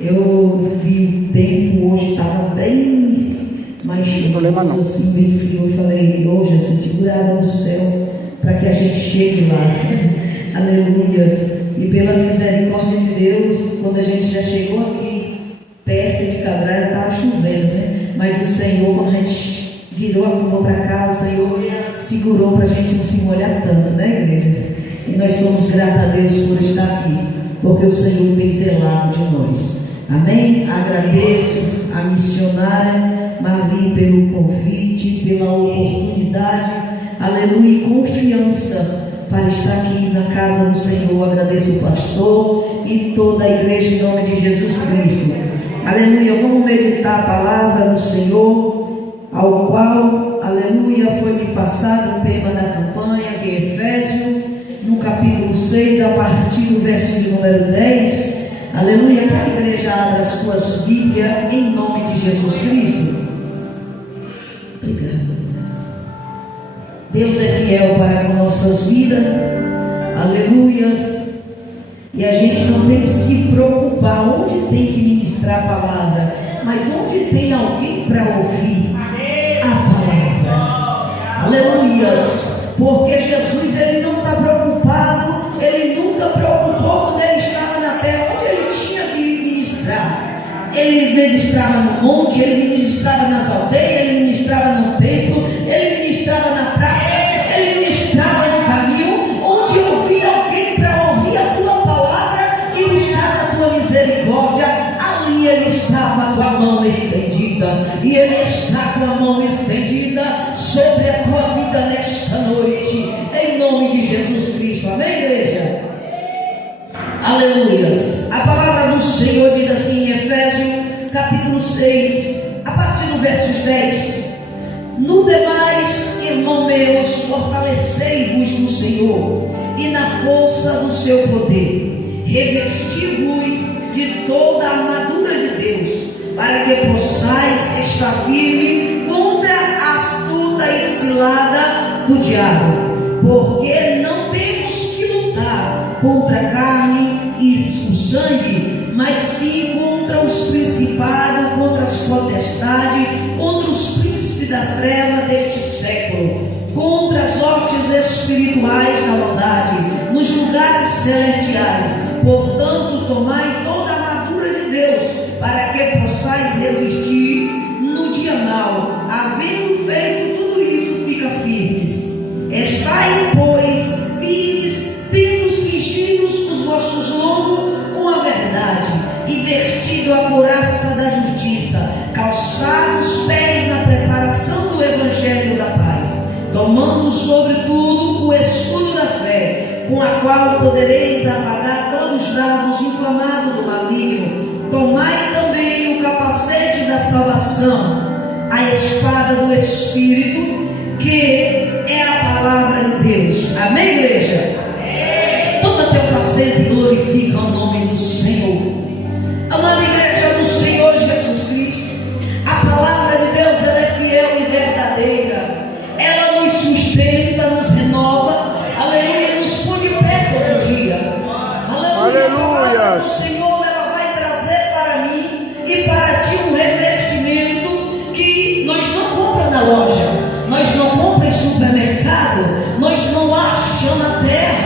Eu vi o tempo hoje estava bem mais chuvoso, assim, bem frio. Eu falei, Jesus, segura a água do céu para que a gente chegue lá. Aleluias. E pela misericórdia de Deus, quando a gente já chegou aqui perto de Cabral, estava chovendo, né? Mas o Senhor, quando a gente virou a curva para cá, o Senhor segurou para a gente não se molhar tanto, né, igreja? E nós somos gratos a Deus por estar aqui, porque o Senhor tem zelado de nós. Amém? Agradeço a missionária Marli pelo convite, pela oportunidade, aleluia, e confiança para estar aqui na casa do Senhor. Agradeço o pastor e toda a igreja em nome de Jesus Cristo. Aleluia. Vamos meditar a palavra do Senhor, ao qual, aleluia, foi me passado o tema da campanha de Efésios, no capítulo 6, a partir do verso de número 10. Aleluia. Que a igreja abra as suas Bíblias em nome de Jesus Cristo. Obrigado. Deus é fiel para as nossas vidas. Aleluias. E a gente não tem que se preocupar onde tem que ministrar a palavra, mas onde tem alguém para ouvir a palavra. Aleluias. Porque Jesus, ele não está preocupado, ele nunca preocupou quando ele estava na terra, onde ele tinha que ministrar. Ele ministrava no monte, ele ministrava nas aldeias, ele ministrava no templo, ele ministrava na praça, ele ministrava no caminho, onde ouvia alguém para ouvir a tua palavra e buscar a tua misericórdia. Ali ele estava com a mão estendida, e ele está com a mão estendida sobre a tua vida nesta noite, em nome de Jesus Cristo. Amém, igreja? Aleluias. A palavra do Senhor diz assim em Efésios capítulo 6, a partir do versos 10: no demais, irmãos meus, fortalecei-vos no Senhor e na força do seu poder, revesti-vos de toda a armadura de Deus, para que possais estar firme contra a astuta e cilada do diabo, porque não temos que lutar contra a carne e o sangue, mas sim contra os principados, contra as potestades, contra os príncipes das trevas deste século, contra as hostes espirituais da maldade nos lugares celestiais. Portanto, tomai toda a armadura de Deus, para que possais resistir no dia mau. Havendo feito tudo isso, fica firmes. Estai, pois, firmes, tendo cingidos os vossos lombos com a verdade, e vestido a couraça da justiça, calçados os pés na preparação do evangelho da paz, tomando sobretudo o escudo da fé, com a qual podereis apagar todos os dardos inflamados do maligno. Tomai também o capacete da salvação, a espada do Espírito, que é a palavra de Deus. Amém, igreja? Toma teus assentos e glorifica o nome do Senhor. Amada igreja do Senhor Jesus Cristo, a palavra de Deus, ela é fiel e verdadeira. Ela nos sustenta, nos renova, aleluia, nos põe de pé todo dia. Aleluia. A palavra do Senhor, ela vai trazer para mim e para ti um revestimento que nós não compramos na loja, nós não compramos em supermercado, nós não achamos na terra.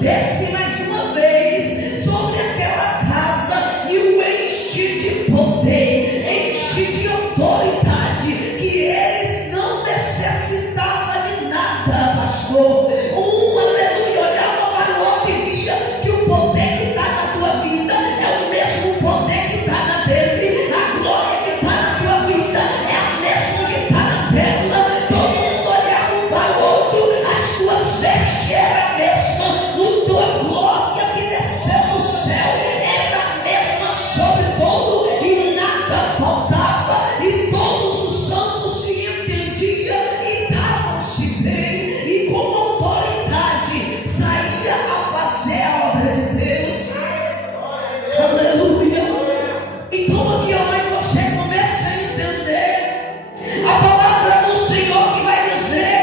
desce mais uma vez sobre aquela casa e o enche de poder, enche de autoridade, que eles não necessitavam de nada, pastor. Aleluia, olhava para o outro e via que o poder que está na tua vida é o mesmo poder que está na dele, a glória que está na tua vida é a mesma que está na dela. Todo mundo olhava um para o outro, as tuas vestes eram a mesma, a tua glória que desceu do céu era a mesma sobre todo, e nada faltava, e todos os santos se entendiam e davam-se bem, e com autoridade saía a fazer a obra de Deus. Aleluia. Então aqui, ó, mas você começa a entender a palavra do Senhor, que vai dizer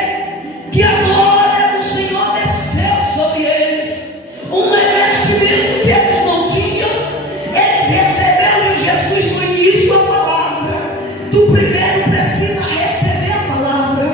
que a glória do Senhor desceu sobre eles, um revestimento que eles não tinham. Eles receberam de Jesus no início a palavra. Tu primeiro precisa receber a palavra.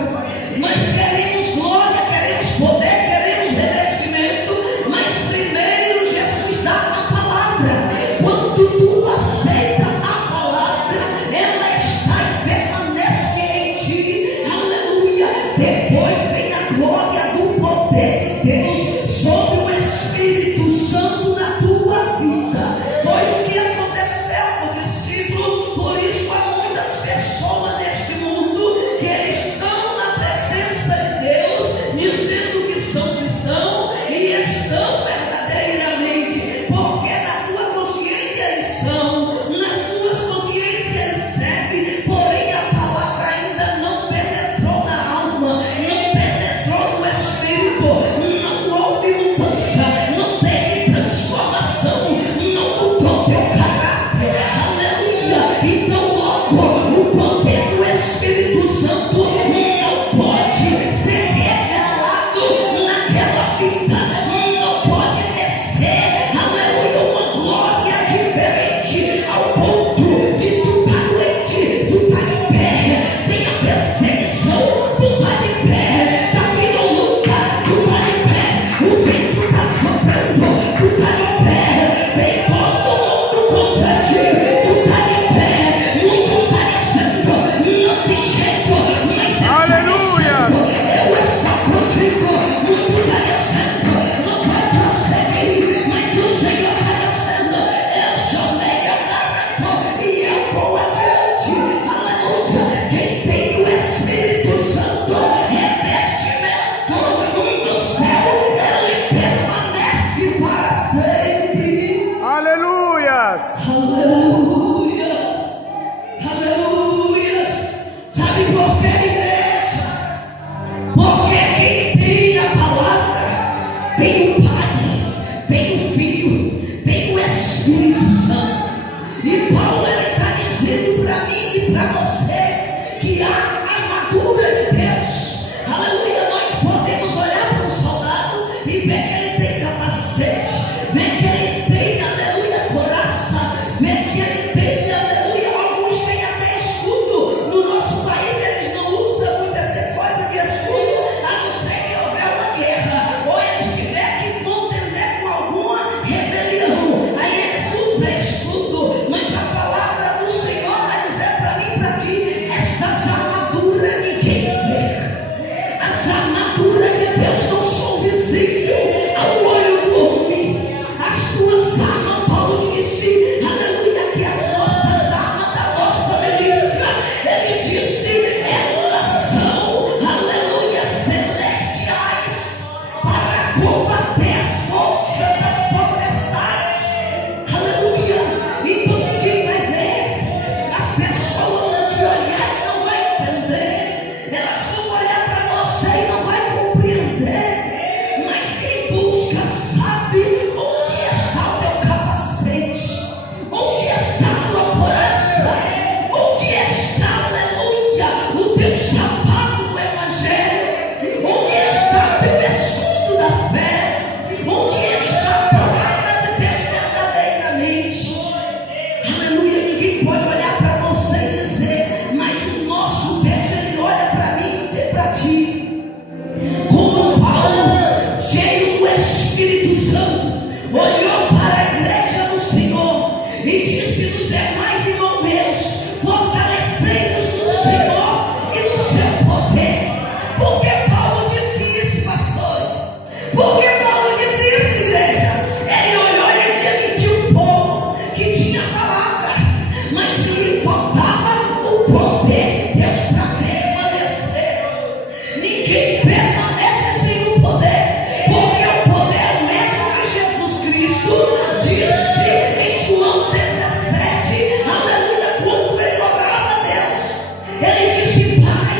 Nós queremos glória, queremos poder, queremos revestimento, mas primeiro Jesus dá a palavra. Quando tu aceita a palavra, ela está e permanece em ti. Aleluia. Depois vem a glória do poder de Deus sobre o Espírito Santo na tua vida. Foi o que aconteceu com o discípulo. Por isso há muitas pessoas neste mundo que eles estão na presença de Deus, dizendo que são cristãos e estão verdadeiramente, porque na tua consciência eles são, nas tuas consciências eles servem, porém a palavra ainda não penetrou na alma, não penetrou no espírito, não houve mudança, não teve transformação, não mudou teu caráter. Aleluia. Então logo o poder do Espírito Santo não pode ser revelado naquela vida, não pode descer, aleluia, uma glória diferente ao ponto de tu estar doente, tu estar de pé, tem a perseguição, tu está de pé, está vindo luta, tu está de pé, o vento está soprando, tu está de pé, vem todo mundo contra ti, tu está de pé, muitos está dizendo, não tem jeito, mas Aleluia! eu estou contigo, muito está dizendo, não vai prosseguir, mas o Senhor está dizendo, eu chamei a garota e eu vou adiante. Aleluia. Quem tem o Espírito Santo, revestimento do céu, ele permanece para sempre. Aleluias! Aleluias, aleluias. Sabe por que, igreja? Porque quem tem a palavra tem o Pai, tem o Filho, tem o Espírito Santo. E Paulo está dizendo para mim e para você que há a armadura de Deus. Aleluia. Nós podemos olhar para um soldado e ver que ele tem capacete, ver que ele tem, aleluia, coraça, ver que ele tem, aleluia, alguns têm até escudo. No nosso país eles não usam muito essa coisa de escudo, a não ser que houver uma guerra, ou eles tiverem que contender com alguma rebelião, aí eles usam escudo. Mas a palavra do Senhor vai dizer para mim e para ti, estas armaduras ninguém vê. As armaduras de Deus não são visíveis ao olho do homem. As tuas armas, Paulo disse, aleluia, que as nossas armas da nossa milícia, ele disse, elas são, aleluia, celestiais, para combater as forças das potestades. Aleluia. Então ninguém vai ver, as pessoas vão te olhar e não vai entender, elas vão olhar para você e não vai compreender, mas quem busca sabe onde está o teu capacete, onde está a tua coraça, onde está, aleluia, o teu sapato do evangelho, onde está o teu escudo da fé. disse em João 17, aleluia, quando ele orava a Deus, ele disse: Pai,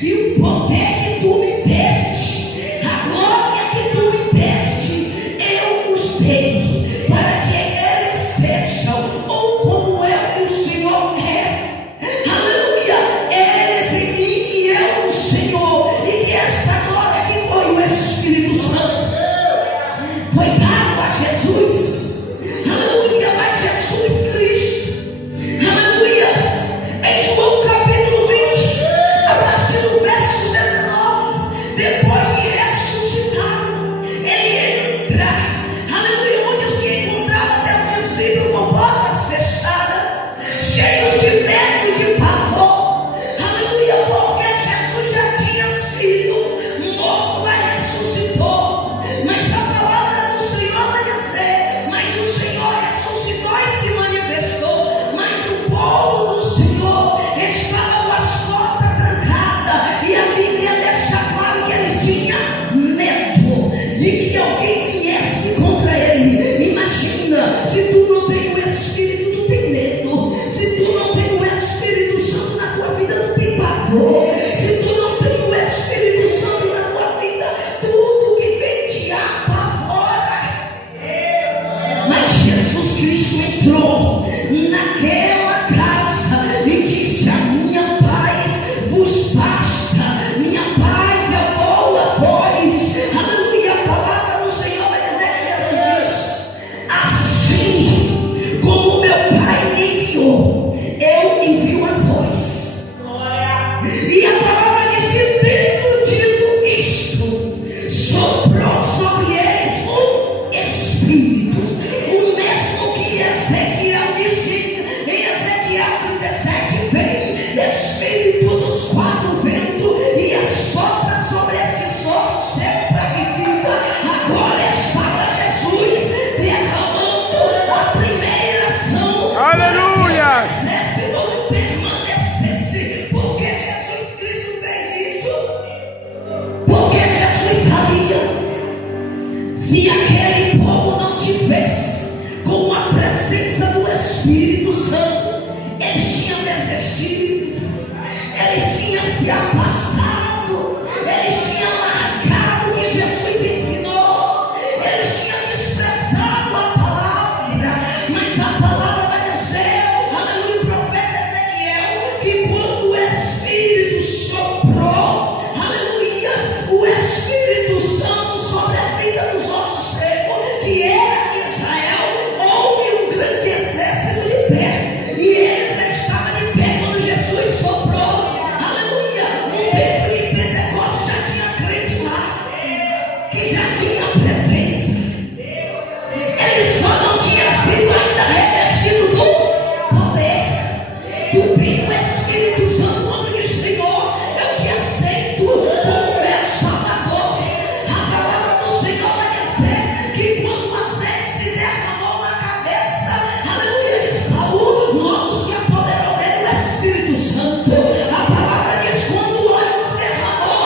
e o poder que tu me deste, a glória que tu me deste, eu os dei, para que eles sejam ou como eu e o Senhor é. Aleluia, eles em mim e eu no Senhor, e que esta glória que foi o Espírito Santo foi dado a Jesus. Aleluia, mas Jesus Cristo, aleluia, em João capítulo 20, a partir do verso 19, depois de ressuscitado, ele entra, aleluia, onde se encontrava até os discípulos com portas fechadas, cheios de medo e de pavor, aleluia, porque Jesus já tinha sido morto, mas ressuscitou. Mas a palavra do Senhor vai dizer: mas o Senhor ressuscitou e se manifestou, mas o povo do Senhor estava com as portas trancadas, e a Bíblia deixa claro que ele tinha medo de que alguém viesse contra ele. Imagina, se tu não tem o Espírito, tu tem medo. Se tu não tem o Espírito Santo na tua vida, tu tem pavor. Se tu não tem o Espírito Santo na tua vida, tudo que vem te apavora. Mas Jesus Cristo entrou naquela casa e disse: a minha paz vos basta, minha paz eu dou a vós. Aleluia, a palavra do Senhor vai dizer que Jesus disse: assim como meu Pai me enviou, eu envio a vós. E a palavra diz: tendo dito isto, soprou sobre eles um Espírito, o mesmo que Ezequiel disse em Ezequiel 37, vem Espírito dos quatro ventos e assopra sobre estes ossos secos para que viva. Agora estava Jesus derramando a primeira ação. Aleluias! Permanecesse, porque Jesus Cristo fez isso, porque Jesus sabia, se aquele povo não tivesse com a presença do Espírito Santo, eles tinham desistido, eles tinham se afastado, eles tinham largado o que Jesus ensinou, eles tinham desprezado a palavra. Mas a palavra vai dizer, aleluia, o profeta Ezequiel, que quando o Espírito soprou, aleluia, o Espírito Santo sobre a vida dos ossos secos, que era Israel, houve um grande exército de pé, e eles estavam de pé quando Jesus soprou. Aleluia, no tempo de Pentecostes já tinha crente lá, que já tinha presença. Ele só não tinha sido ainda revestido do poder. Tu tem o Espírito Santo quando diz: Senhor, eu te aceito como meu Salvador. A palavra do Senhor vai dizer que quando o azeite se derramou na cabeça, aleluia, de Saul, logo se apoderou dele o Espírito Santo. A palavra diz: quando o óleo se derramou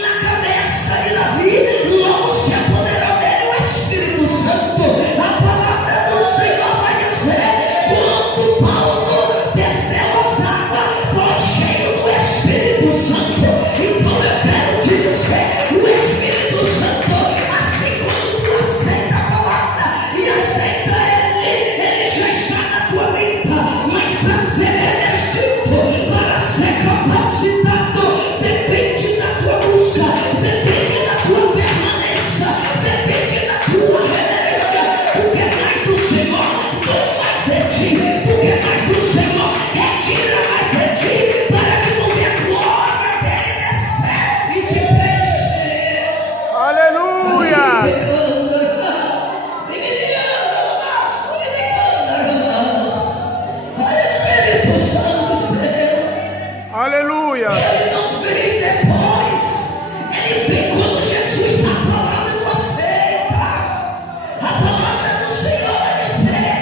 na cabeça de Davi, logo se apoderou dele o Espírito Santo. A palavra do Senhor vai dizer: quando Paulo desceu as águas, foi cheio do Espírito Santo. Então eu quero te dizer, o Espírito Santo, assim quando tu aceita a palavra e aceita ele já está na tua vida. Mas para ser revestido, para ser capacitado, depende da tua busca, depende da tua permanência, depende da tua reverência. Tu quer mais do Senhor, dou mais de ti. Tu quer mais do Senhor, retira mais de ti, para que não venha a glória dele descer e te preencher. Aleluias! Espírito Santo de Deus, Aleluias! ele não vem depois, ele vem quando Jesus está. A palavra não aceita. A palavra do Senhor vai dizer,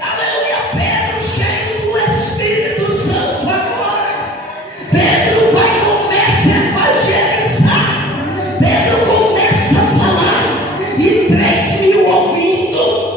aleluia, Pedro cheio do Espírito Santo agora. Pedro vai começar a evangelizar. Pedro começa a falar e 3.000 ouvindo.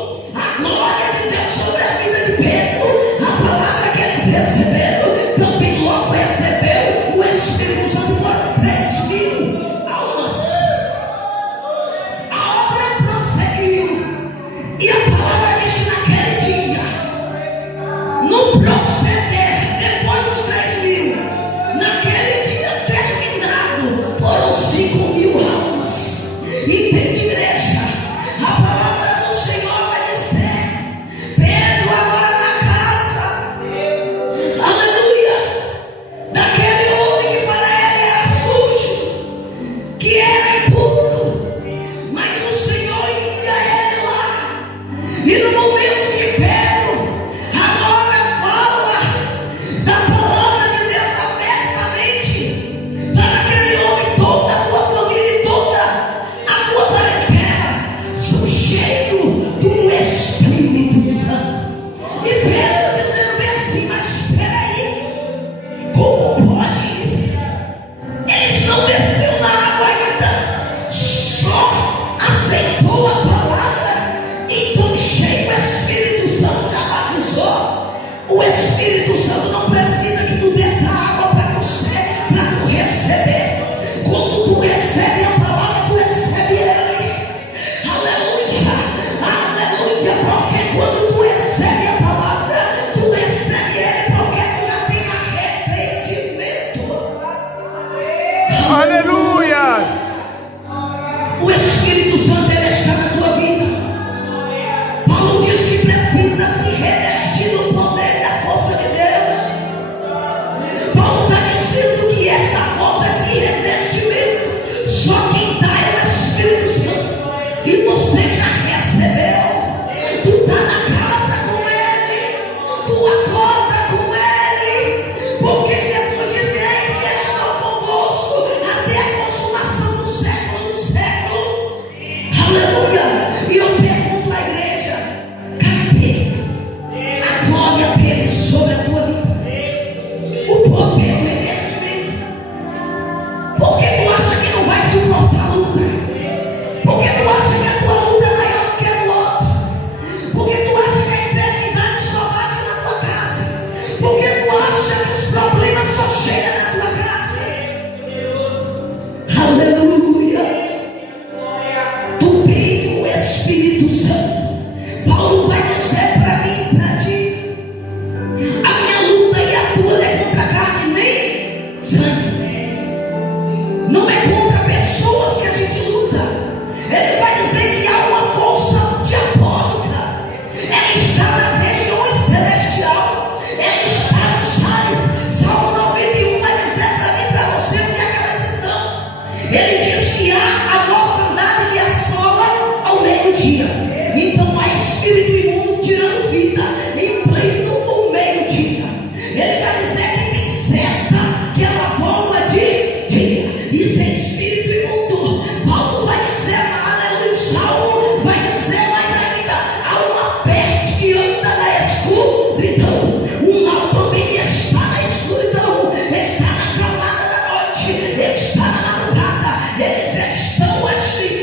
meio-dia. Então há espírito imundo tirando vida em pleno meio-dia. Ele vai dizer que tem seta que ela voa de dia. Isso é espírito imundo. Paulo vai dizer, aleluia, o Salmo vai dizer mais ainda: há uma peste que anda na escuridão. O mal também está na escuridão, está na calada da noite, está na madrugada. Eles estão aflitos.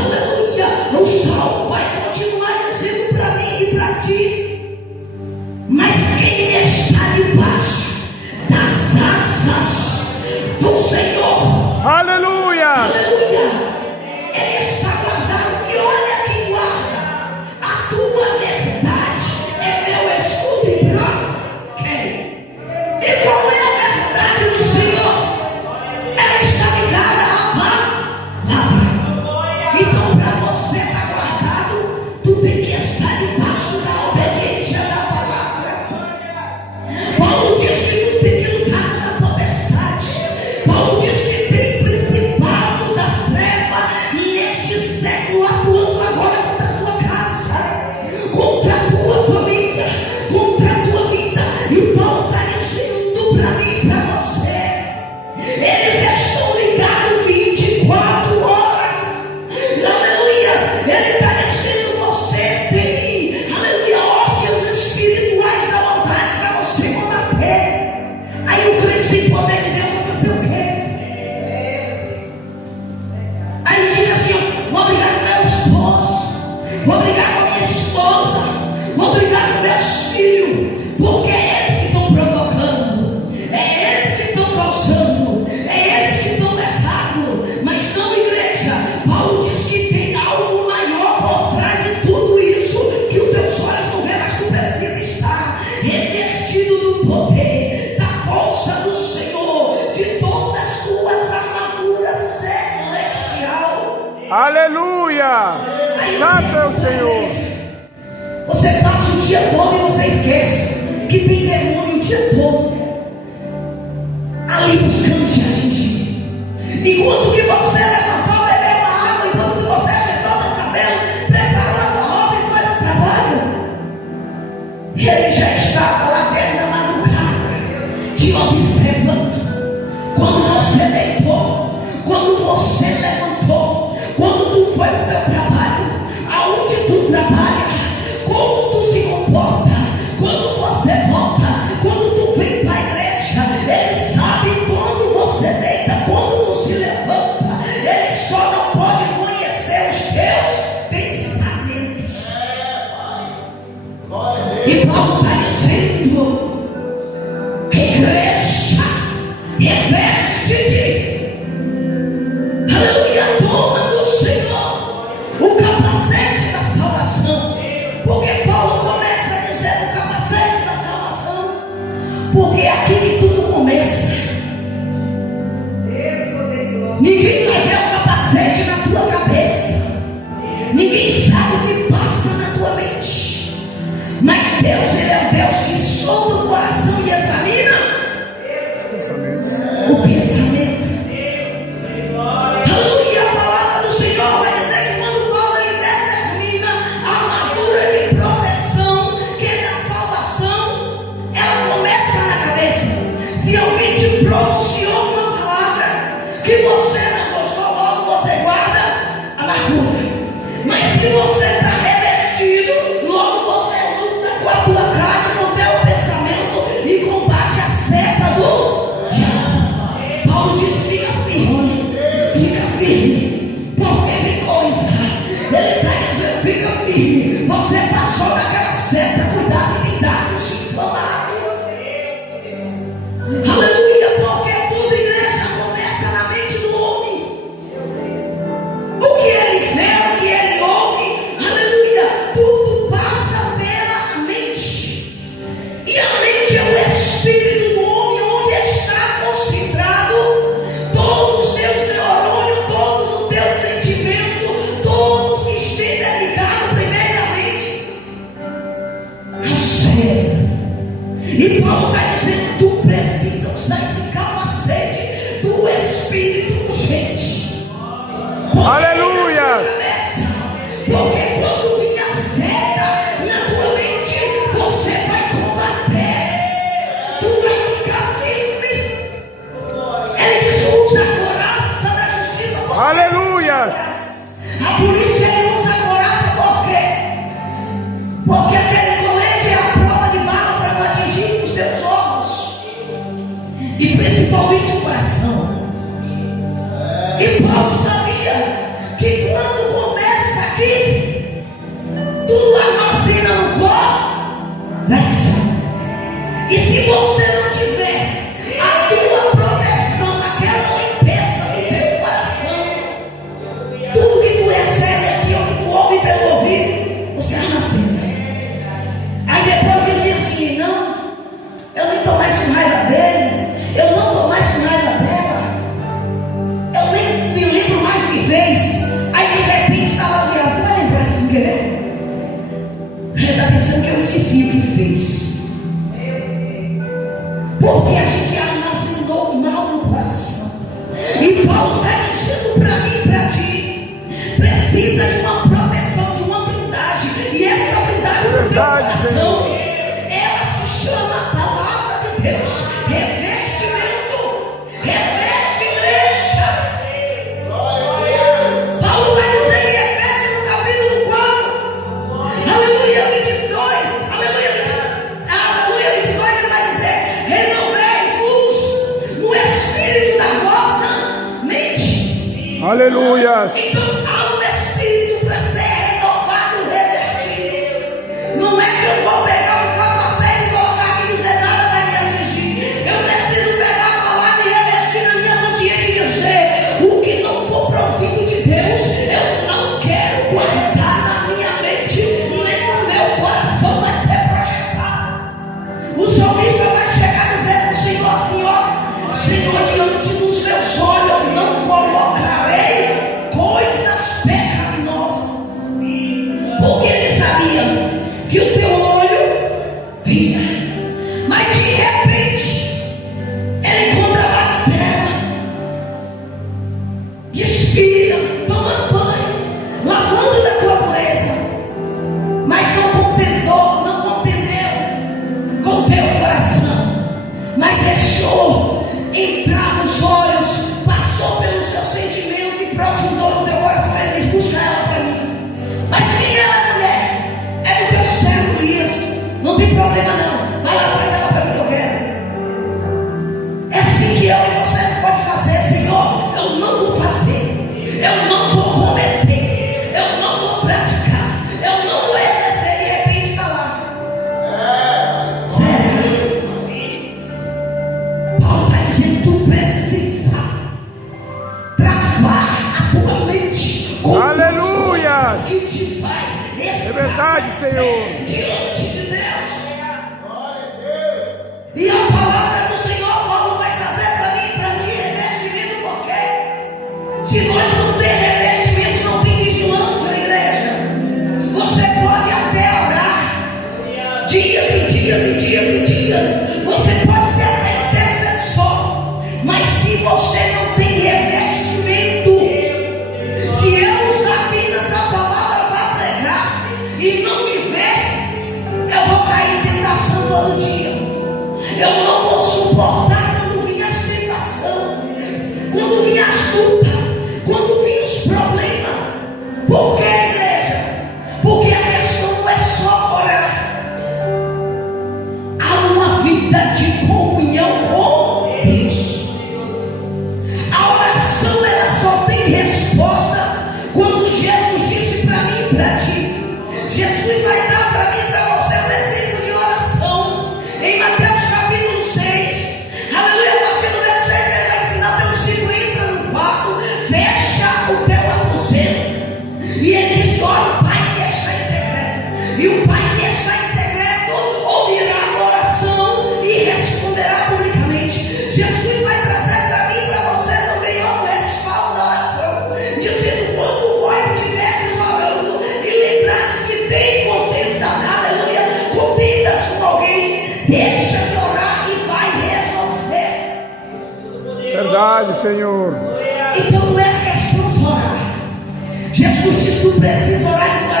Aleluia. O Salmo vai continuar dizendo para mim e para ti: mas quem está debaixo das asas do Senhor, Aleluia. aleluia, ele está guardado. E olha quem guarda a tua verdade é meu escudo e para quem? E qual é a verdade do Senhor? Ela está ligada à palavra. Então, para você estar guardado, tu tem que estar debaixo da obediência da palavra. Paulo diz que tu tem que lutar na potestade. Paulo diz que tem principados das trevas neste século atuando agora contra a tua casa, contra a tua família, contra a tua vida. E Paulo está dizendo para mim e para você: eles estão ligados 24 horas. Aleluia. Ele está dizendo: você tem, aleluia, ordens espirituais da vontade para você combater. Aí o crente sem poder de Deus vai fazer o quê? Aí diz assim: vou brigar com meu esposo, vou brigar com minha esposa, vou brigar com meus filhos, porque é eles que estão provocando, é eles que estão causando, é eles que estão levando. Mas não, igreja. Paulo diz que tem algo maior por trás de tudo isso, que os teus olhos não vê, mas tu precisa estar revestido do poder, da força do Senhor, de todas as tuas armaduras celestial. Aleluia. Santo é o Senhor. Você passa o dia todo e você esquece que tem demônio o dia todo ali buscando te atingir. Enquanto que você levantou, bebeu uma água, enquanto que você ajeitou o cabelo, preparou a tua roupa e foi para o trabalho, ele já estava lá dentro da madrugada te observando. Quando você deitou, quando você levantou, quando tu foi para o teu trabalho, aonde tu trabalha, como tu se comporta, quando você volta, quando tu vem para a igreja, ele sabe quando você deita, quando tu se levanta. Ele só não pode conhecer os teus pensamentos. E Paulo está dizendo: igreja, reverte-te, aleluia, toma do Senhor o capacete da salvação. Porque Paulo começa a dizer o capacete da salvação, porque é aqui que tudo começa. Ninguém vai ver o capacete na tua cabeça, ninguém sabe o que passa na tua mente, mas Deus, ele é o Deus que sonda o coração e examina o pensamento. Aleluia. A palavra do Senhor vai dizer que quando Paulo ele determina a armadura de proteção, que é da salvação, ela começa na cabeça. Se alguém te pronunciou uma palavra que você não gostou, logo você guarda a amargura. Mas se você está revestido, logo você luta com a tua carne, com o teu pensamento e combate a Porque quando vinha seta na tua mente, você vai combater. Tu vai ficar firme. Ele diz: usa a coraça da justiça. Aleluias! A polícia ele usa a coraça por quê? Porque aquele colete é a prova de bala para não atingir os teus olhos. E principalmente o coração. E Paulo sabia que quando começa aqui, tudo armazena no coração. E se você não tiver a tua proteção, aquela limpeza do teu coração, tudo que tu recebe aqui, ou que tu ouve pelo ouvido, você armazena. Aí depois diz-me assim: não, eu nem estou mais com raiva dele, eu não estou mais com raiva dela, eu nem me lembro mais do que fez. Aí de repente está lá virado, vai lembrar sem querer. Está pensando que eu esqueci o que fez. Porque a gente armazenou mal no coração. E Paulo está dizendo para mim e para ti: precisa de uma proteção, de uma blindagem. E essa blindagem do teu coração, ela se chama a palavra de Deus. Revestimento. Reveste igreja. Paulo vai dizer em Efésios no capítulo 4, aleluia 22, aleluia 22, ele vai dizer: renoveis-vos no espírito da vossa mente. Aleluias! Então há um espírito para ser renovado, revestido. Não é que eu vou pegar um capacete e colocar aqui e dizer nada vai me atingir. Eu preciso pegar a palavra e revestir na minha consciência e dizer: o que não for provido de Deus, eu não quero guardar na minha mente, nem no meu coração vai ser projetado. O salmista vai chegar dizendo ao Senhor assim: ó, Senhor, diante dos meus olhos eu não colocarei coisas pecaminosas. Porque ele sabia que o teu olho via. Mas de repente ele encontra Batseba, despida, tomando banho, lavando da tua pureza, mas não contendeu com o teu coração, mas deixou entrar nos olhos, passou pelo seu sentimento e aprofundou no teu coração. Ele diz: busca ela para mim. Mas quem é a mulher? É do teu servo Elias. Não tem problema não, vai lá, traz ela para mim que eu quero. É assim que eu e você pode fazer. Senhor, eu não vou fazer, eu não vou cometer, eu não vou praticar, eu não vou exercer. De repente está lá. Sério? Paulo está dizendo: tu precisa travar a tua mente com Aleluias! que te faz É verdade, Senhor. diante de Deus. E a palavra do Senhor, Paulo vai trazer para mim e para ti revestimento, porque se nós não temos revestimento, não tem vigilância na igreja. Você pode até orar dias e dias e dias e dias, você pode ser até intercessor, mas se você não tem revestimento, se eu usar apenas a palavra para pregar e não viver, eu vou cair em tentação todo dia. Eu não vou suportar quando vir as tentações, quando vir as lutas, quando vir os problemas. Por que, igreja? Porque a questão não é só orar. Há uma vida de comunhão com Deus. A oração ela só tem resposta quando Jesus disse para mim e para ti. Jesus vai dar para mim e para você um exemplo de oração em Mateus capítulo 6. Aleluia, a partir do verso 6 ele vai ensinar teu discípulo: entra no quarto, fecha o teu aposento. E ele diz: ora o Pai que está em secreto. E o Pai que está em secreto ouvirá a tua oração e responderá publicamente. Jesus vai trazer para mim e para você também o respaldo da oração, dizendo: quando vós estiverdes orando e lembrardes que tem contenda, aleluia, contendas com alguém, deixa de orar e vai resolver. Verdade, Senhor. Então não é questão de orar. Jesus disse: tu precisa orar de coração.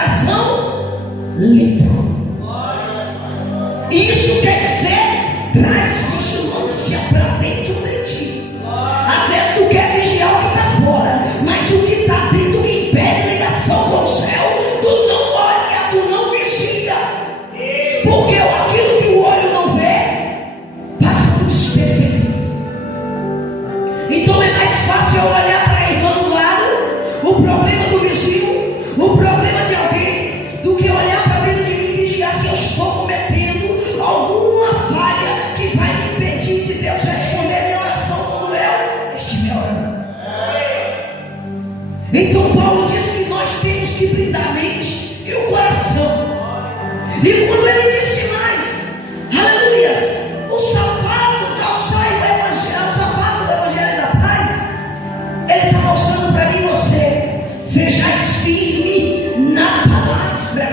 E quando ele disse mais, aleluia, o sapato calçai o evangelho, o sapato do evangelho da paz, ele está mostrando para mim e você, sejais firme na palavra,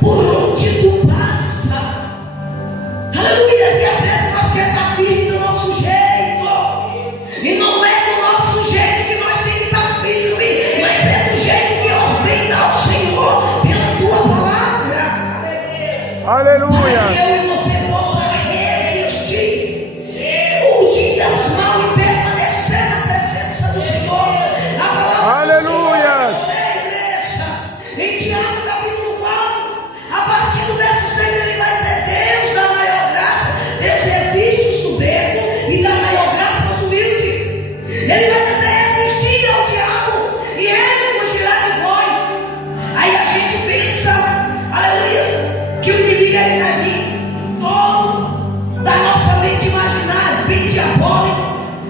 por onde tu passa. Aleluia, e às vezes nós queremos estar firme do nosso jeito, e não é do nosso jeito que nós temos que estar firme, mas é do jeito que ordena ao Senhor pela tua palavra. Aleluia. Para que eu e você possa resistir os dias mal e permanecer na presença do Senhor. A palavra Aleluia. do Senhor é igreja. Em Tiago capítulo 4, a partir do verso 6, ele vai dizer: Deus dá maior graça, Deus resiste o soberbo e dá maior graça aos humildes. Ele vai dizer: resistir ao diabo e ele fugirá de vós. Aí a gente pensa, aleluia, que o inimigo ele vai vir todo da nossa mente imaginária, bem diabólico,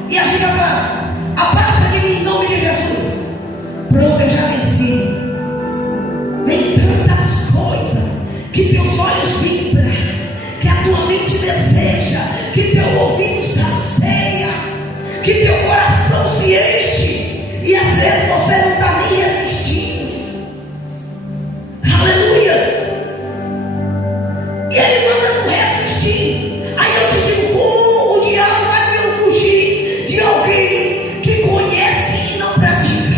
e a gente vai falar: aparta de mim em nome de Jesus. Pronto, eu já venci. Vem tantas coisas que teus olhos vibram, que a tua mente deseja, que teu ouvido sacia, que teu coração se enche, e às vezes você não está nem resistindo. Aleluia. E ele manda não resistir. Aí eu te digo: como o diabo vai ver fugir de alguém que conhece e não pratica?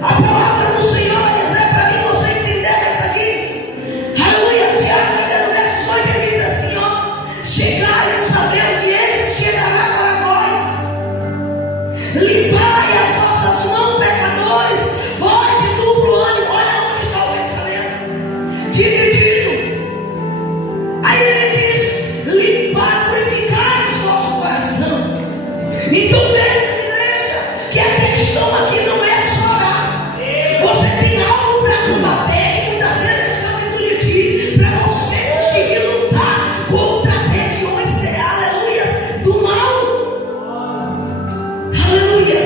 A palavra do Senhor vai dizer para mim, você entender isso aqui. Aleluia. Tiago, ainda no verso 8, ele diz assim: ó, chegai-vos a Deus e ele se chegará para vós. Limpai as vossas mãos, pecadores, vós de duplo ânimo. Olha onde está o pensamento dividido. Aí ele diz: limpar, purificar o vosso coração. Então veja, igreja, que a questão aqui não é chorar. Você tem algo para combater, e muitas vezes está dentro de ti, para você conseguir lutar contra as regiões, aleluia, do mal. Aleluia.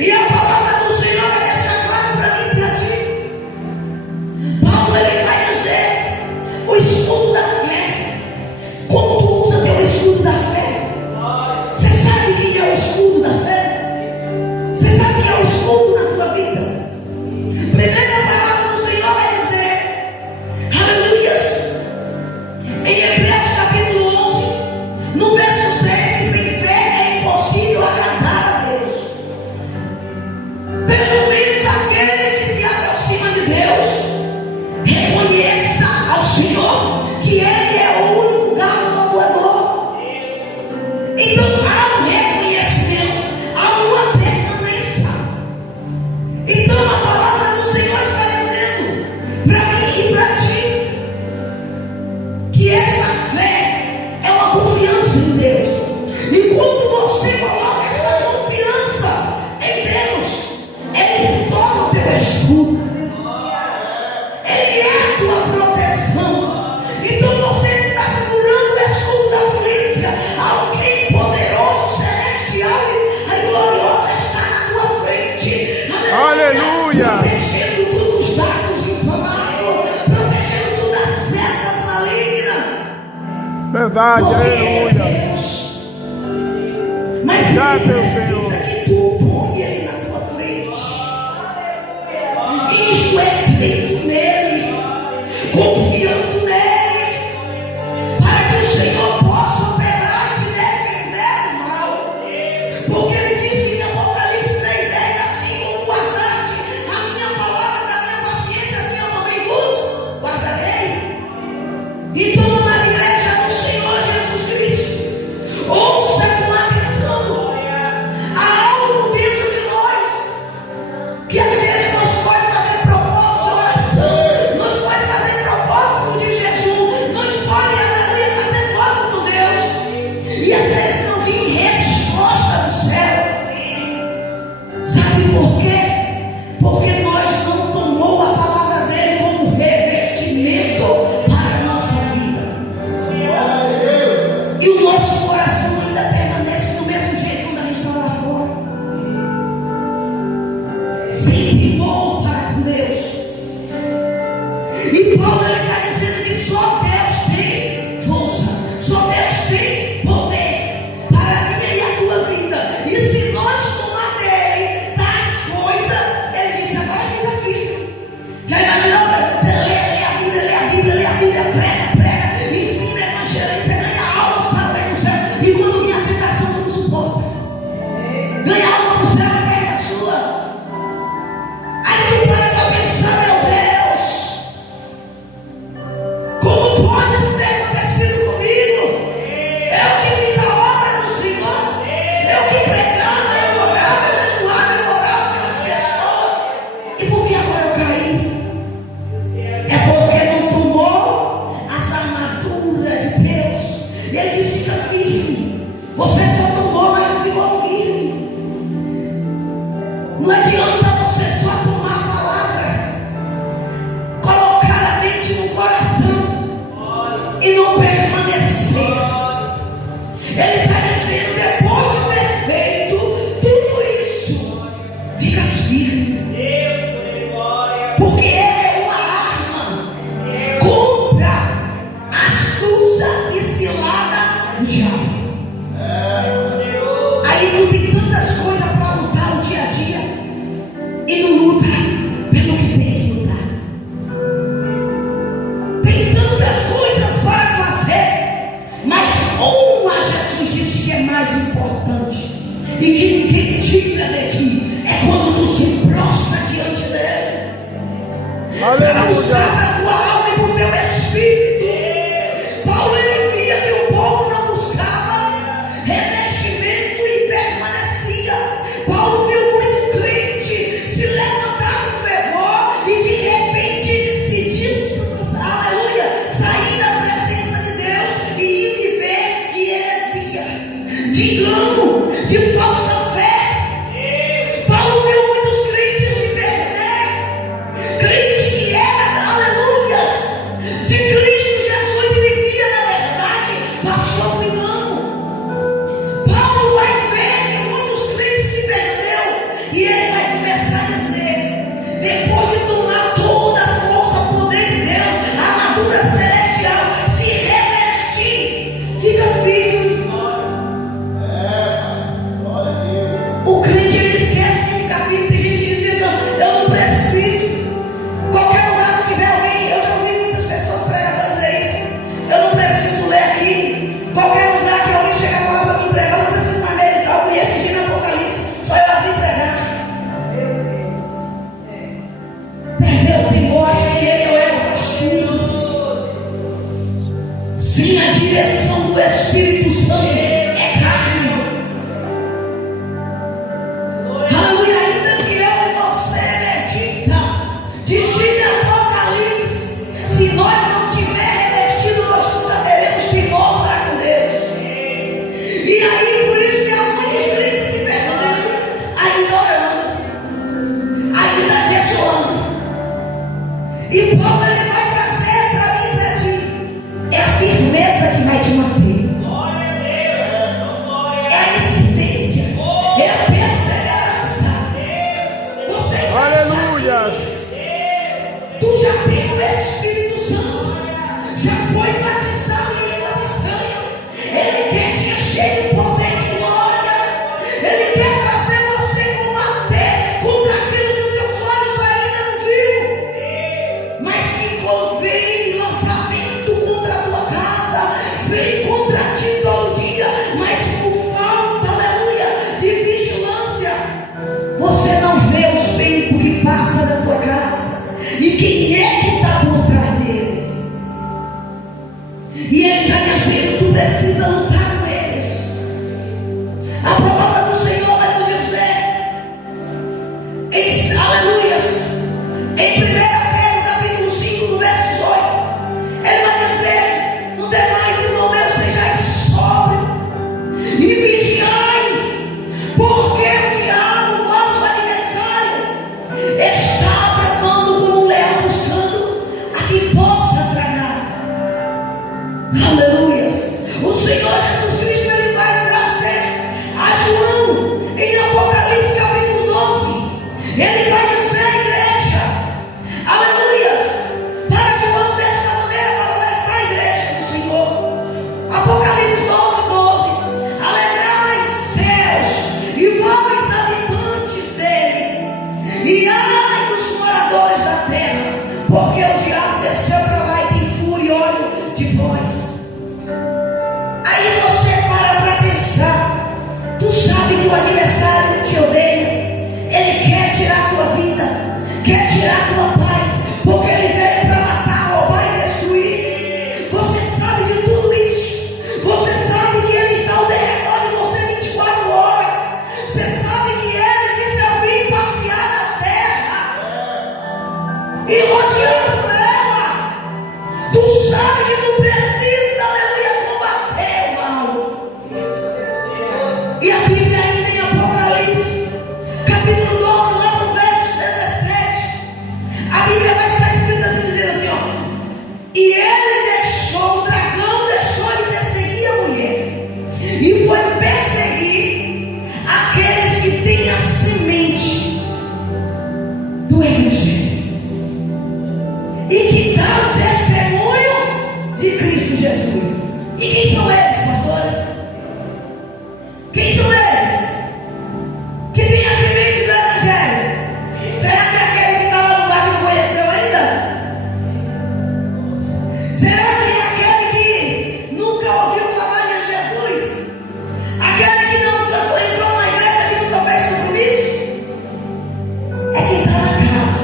E a palavra do Senhor vai deixar claro para mim e para ti. Paulo, ele vai dizer: o escudo da fé. Como tu usa teu escudo da fé? Você sabe quem é o escudo da fé? Você sabe quem é o escudo na tua vida? Primeiro, a palavra do Senhor vai dizer, aleluia, em Hebreus capítulo 11, no verso 6, que sem fé é impossível agradar a Deus. Pelo menos aquele que se aproxima de Deus reconheça ao Senhor que Ele é o único galo doador. Então há um reconhecimento, há uma permanência. Então a palavra do Senhor está dizendo para mim e para ti que esta fé é uma confiança em Deus. E quando você coloca esta confiança em Deus, Ele se torna o teu escudo. Ele é a tua proteção. Então você está segurando o escudo da polícia. Alguém poderoso, celestial e glorioso está na tua frente. Aleluia. Protegendo todos os dardos inflamados, protegendo todas as setas malignas. Verdade, Porque Ele é aleluia. Deus. Mas Exato, Ele precisa Senhor. que tu põe Ele na tua frente. Isto é crendo nele, confiando nele, para que o Senhor possa operar e te defender do mal. Porque ele disse em Apocalipse 3:10, assim como guardaste a minha palavra da minha paciência, assim eu também vos guardarei. Então, na igreja do Senhor Jesus Cristo, ouça com atenção. Há algo dentro de nós que às vezes nós pode fazer propósito de oração, nós pode fazer propósito de jejum, nós pode, aleluia, fazer voto com Deus, e às vezes não vem resposta do céu. Sabe por quê? Porque nós não tomamos a palavra dele como revestimento para a nossa vida, e o nosso coração ainda permanece do mesmo jeito quando a gente está lá fora, sem temor para com Deus. E Paulo está dizendo que só Deus tem força, só Deus tem poder para a minha e a tua vida. E se nós tomar dele tais coisas, ele disse: agora fica firme. Já imaginou, presidente? Você lê a Bíblia, prega, ensina, evangeliza, ganha almas para o reino do céu. E quando vir a tentação, tu não suporta. Ganha alma para o céu e pega a sua. Aí tu para pensar: meu Deus, como pode isso ter acontecido comigo? Eu que fiz a obra do Senhor, eu que pregava, eu orava, eu jejuava, eu orava pelas pessoas. E por que agora eu caí? É porque não tomou as armaduras de Deus. E ele diz: fica firme. Você só tomou, mas não ficou firme. Não adianta você só tomar a palavra, colocar a mente no coração e não permanecer. Ele está dizendo: depois de ter feito tudo isso, fica firme. Porque ele é uma arma contra a astúcia e cilada do diabo. Aí tu tem tantas coisas para lutar no dia a dia e não luta pelo que tem que lutar. Tem tantas coisas para fazer, mas uma Jesus disse que é mais importante e que ninguém tira de ti, é quando tu se prostra diante dele. Para buscar a tua alma e para o teu espírito. Paulo, ele via que o povo não buscava revestimento e permanecia. Paulo viu muito crente se levantar com fervor e de repente se aleluia, sair da presença de Deus e ir viver de heresia, de engano, de falsa fé. Paulo viu muitos crentes se perder, crentes que eram, aleluias, de Cristo Jesus e vivia na verdade, passou o engano. Paulo vai ver que muitos crentes se perdeu e ele vai começar a dizer: depois de tomar toda a força, poder de Deus, a armadura celestial, se revertir, fica firme. O crente, ele esquece de ficar firme. Tem gente que diz: eu não preciso. Qualquer lugar que tiver alguém, eu já ouvi muitas pessoas pregadoras dizer isso: eu não preciso ler aqui. Qualquer lugar que alguém chegar e falar para mim pregar, eu não preciso mais meditar. Eu conheço de no Apocalipse, só eu abrir e pregar. Perdeu o temor, acha que ele ou ela faz tudo. Sem a direção do Espírito Santo, é carne. Aleluia, ainda que eu e você medita, digite Apocalipse. Se nós não tivermos revestido, nós nunca teremos temor para com Deus. E aí, por isso que há muitos crentes se perdendo, ainda orando, ainda jejuando. E Paulo, ele vai trazer para mim e para ti: é a firmeza que vai te manter, é a insistência, é a perseverança. Você já Aleluias. tu já tem o Espírito Santo, já foi batizado em línguas estranhas. Ele quer te encher de poder de glória. Ele quer fazer você combater contra aquilo que os teus olhos ainda não viram, mas que convém lançar vento contra a tua casa, vem contra ti todo dia, mas por falta, aleluia, de vigilância, você não vê os ventos que passam na tua casa. E quem é que está por trás deles? E ele está dizendo: tu precisa lutar com eles. A palavra do Senhor vai nos dizer, aleluia, em 1 Pedro capítulo 5, no verso 8, ele vai dizer: no demais, irmão meu, sejais sóbrio e vigiai, porque o diabo, vosso adversário, está bramando como um leão, buscando a quem possa tragar. Aleluia. O Senhor Jesus Cristo, ele vai trazer a João em Apocalipse capítulo 12. Ele vai dizer e rodeado por ela. Tu sabe que tu precisa, aleluia, combater o mal. E a Bíblia ainda em Apocalipse, capítulo 12, lá no verso 17, a Bíblia vai estar escrita assim, dizendo assim, ó: e ele deixou, o dragão deixou de perseguir a mulher, e foi perseguir aqueles que têm a semente do Evangelho e que dá o testemunho de Cristo Jesus. E quem são eles, pastores? Quem são eles? Que tem a semente do Evangelho. Será que é aquele que está lá no bar que não conheceu ainda? Será que é aquele que nunca ouviu falar de Jesus? Aquele que não entrou na igreja, que nunca fez compromisso? É quem está na casa.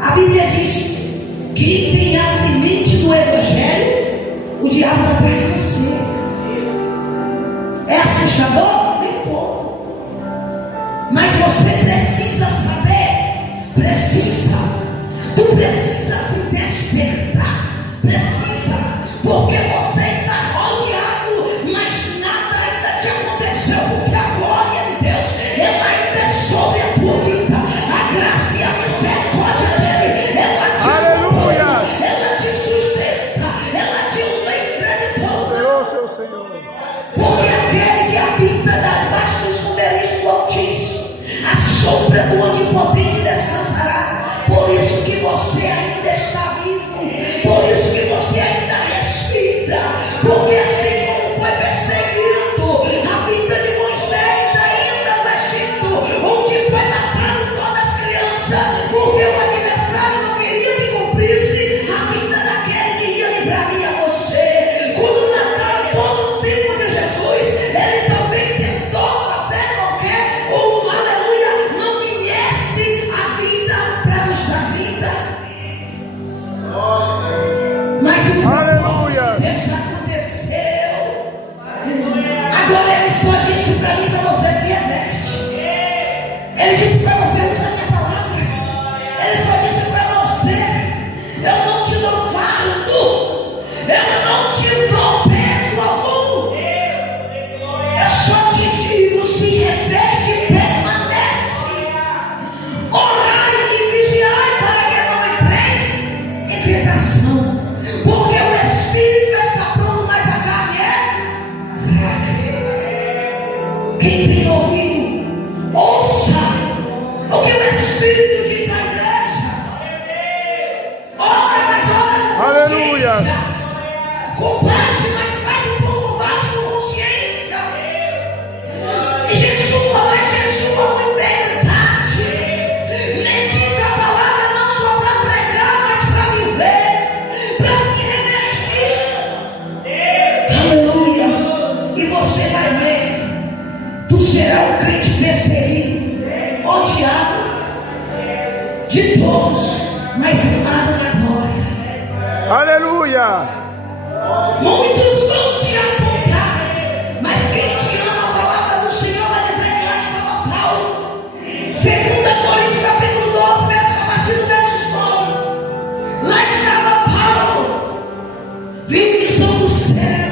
A Bíblia diz: quem tem a semente do Evangelho, o diabo está atrás de você. É assustador? Nem pouco. Mas você precisa saber, tu precisa se despertar, porque você está rodeado, mas nada ainda te aconteceu, porque a glória de Deus, ela ainda é sobre a tua vida, a graça e a misericórdia dele, ela te Aleluia! ela te sustenta, ela te livra de todo mal. Seu Senhor. Porque aquele que habita debaixo do esconderijo do Altíssimo, a sombra do Onipotente descansará. Por isso que você ainda está vivo, por isso que você ainda respira, porque assim como foi perseguido a vida de Moisés ainda no Egito, onde foi matado todas as crianças, porque o adversário não queria que cumprisse a vida daquele que ia livrar a você. Quando mataram todo o tempo de Jesus, ele também tentou fazer com que o aleluia não viesse a vida para nos dar vida. Mas o Aleluia! Deus aconteceu. Agora ele só disse para mim, para você se reveste. Ele disse para você, usa a minha palavra. Ele só disse para você: eu não te dou fardo, eu não te dou peso algum. Eu só te digo, se reveste e permanece. Orai e vigiai para que não entreis em tentação, porque o Espírito está pronto, mas a carne é fraca. Quem tem ouvido, ouça o que o Espírito diz à igreja. Ora, mas ora com Aleluia! consciência. Combate, mas faz um bom combate com consciência. E jejua, mas jejua com integridade. Medita a palavra não só para pregar, mas para viver, para se revestir. Aleluia! E você vai ver, tu será um crente perseguido, odiado de todos, mas amado na glória. Aleluia! Muitos vão te apontar, mas quem te ama a palavra do Senhor vai dizer que lá estava Paulo. 2 Coríntios capítulo 12, verso, a partir do verso 9. Lá estava Paulo, viu visão do céu,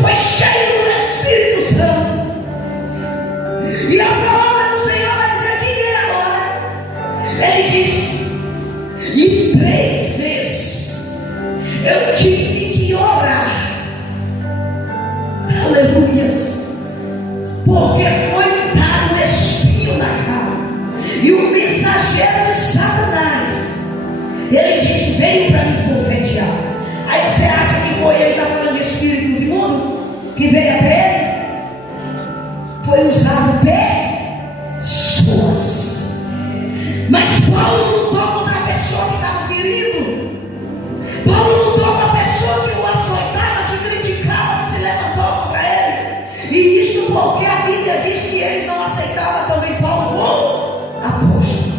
foi cheio do Espírito Santo. E a palavra do Senhor vai dizer quem é agora. Ele disse: e 3 vezes eu tive que orar. Aleluias. Porque foi-me dado o espinho na carne, e o mensageiro de Satanás, ele disse: veio para me esbofetear. Aí você acha que foi ele que está falando de espíritos imundos que veio até ele? Foi usado pessoas. Mas Paulo lutou contra a pessoa que estava ferido. Paulo lutou com a pessoa que o açoitava, que criticava, que se levantou contra ele. E isto porque a Bíblia diz que eles não aceitavam também Paulo como apóstolo.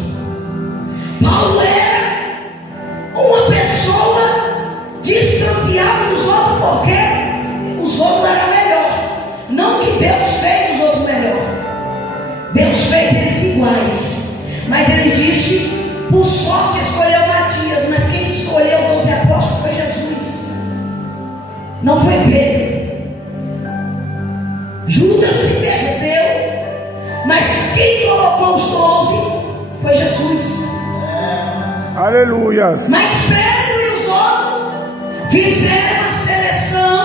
Paulo era uma pessoa distanciada dos outros, porque os outros eram melhor. Não que Deus fez os outros melhor, Deus fez eles iguais, mas ele disse Por sorte escolheu Matias, mas quem escolheu 12 apóstolos foi Jesus. Não foi Pedro. Judas se perdeu, mas quem colocou os 12 foi Jesus. Aleluias. Mas Pedro e os outros fizeram a seleção,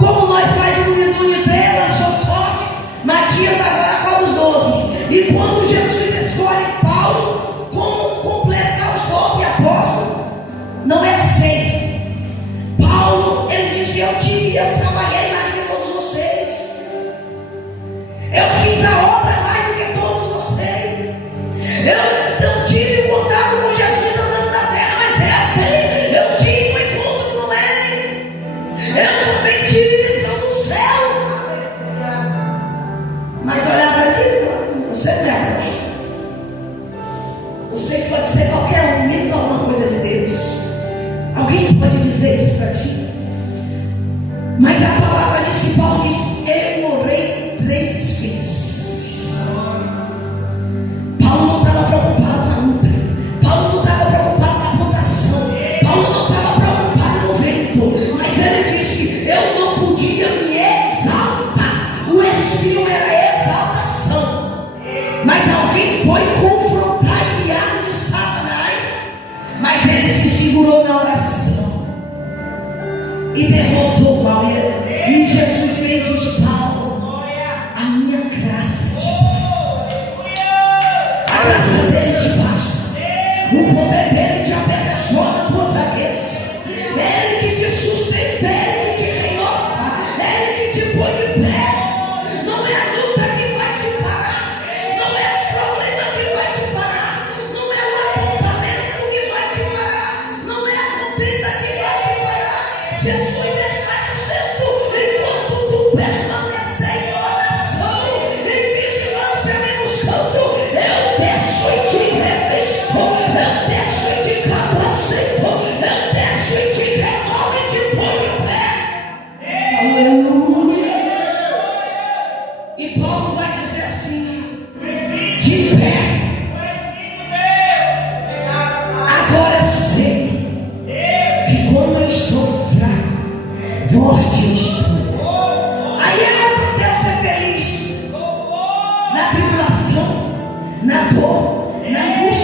como nós fazemos no Unidade, lançou sorte. Matias agora com os 12. E quando Jesus escolhe Paulo, como completar os 12 apóstolos, não é assim. Paulo, ele disse: eu trabalhei mais do que todos vocês. Eu fiz a obra mais do que todos vocês. Eu tive contato com Jesus andando na terra, mas eu tive um encontro com Ele. Eu também tive visão do céu. Mas olha para aqui, você não é apóstolo. Vocês podem ser qualquer um, menos alguma coisa de Deus. Alguém pode dizer isso para ti? Mas a palavra diz que Paulo diz: eu orei 3 vezes. Paulo não estava preocupado com a luta. Paulo não estava preocupado com a pontuação. Paulo não estava preocupado no vento. Mas ele disse: eu não podia me exaltar. O espírito era exaltação. Mas alguém foi confrontar e guiar de Satanás. Mas ele se segurou na oração e derrotou o mal. E Jesus veio e disse: Paulo, a minha graça te basta. A graça dele te basta. O poder dele te aperfeiçoa na tua fraqueza. É ele que te sustenta, é ele que te renova, é ele que te põe de pé. Não é a luta que vai te parar, não é os problemas que vai te parar, não é o apontamento que vai te parar, não é a contenda que vai te parar. Jesus está dizendo: enquanto tu permanecer em oração, em vigilância me buscando, eu desço e te revisto, eu desço e te capacito, eu desço e te renovo e te põe de pé. Aleluia. E Paulo vai dizer assim: de pé. Agora sei que quando eu estou fraco, forte eu estou. Aí ele aprendeu a ser feliz na tribulação, na dor, na angústia.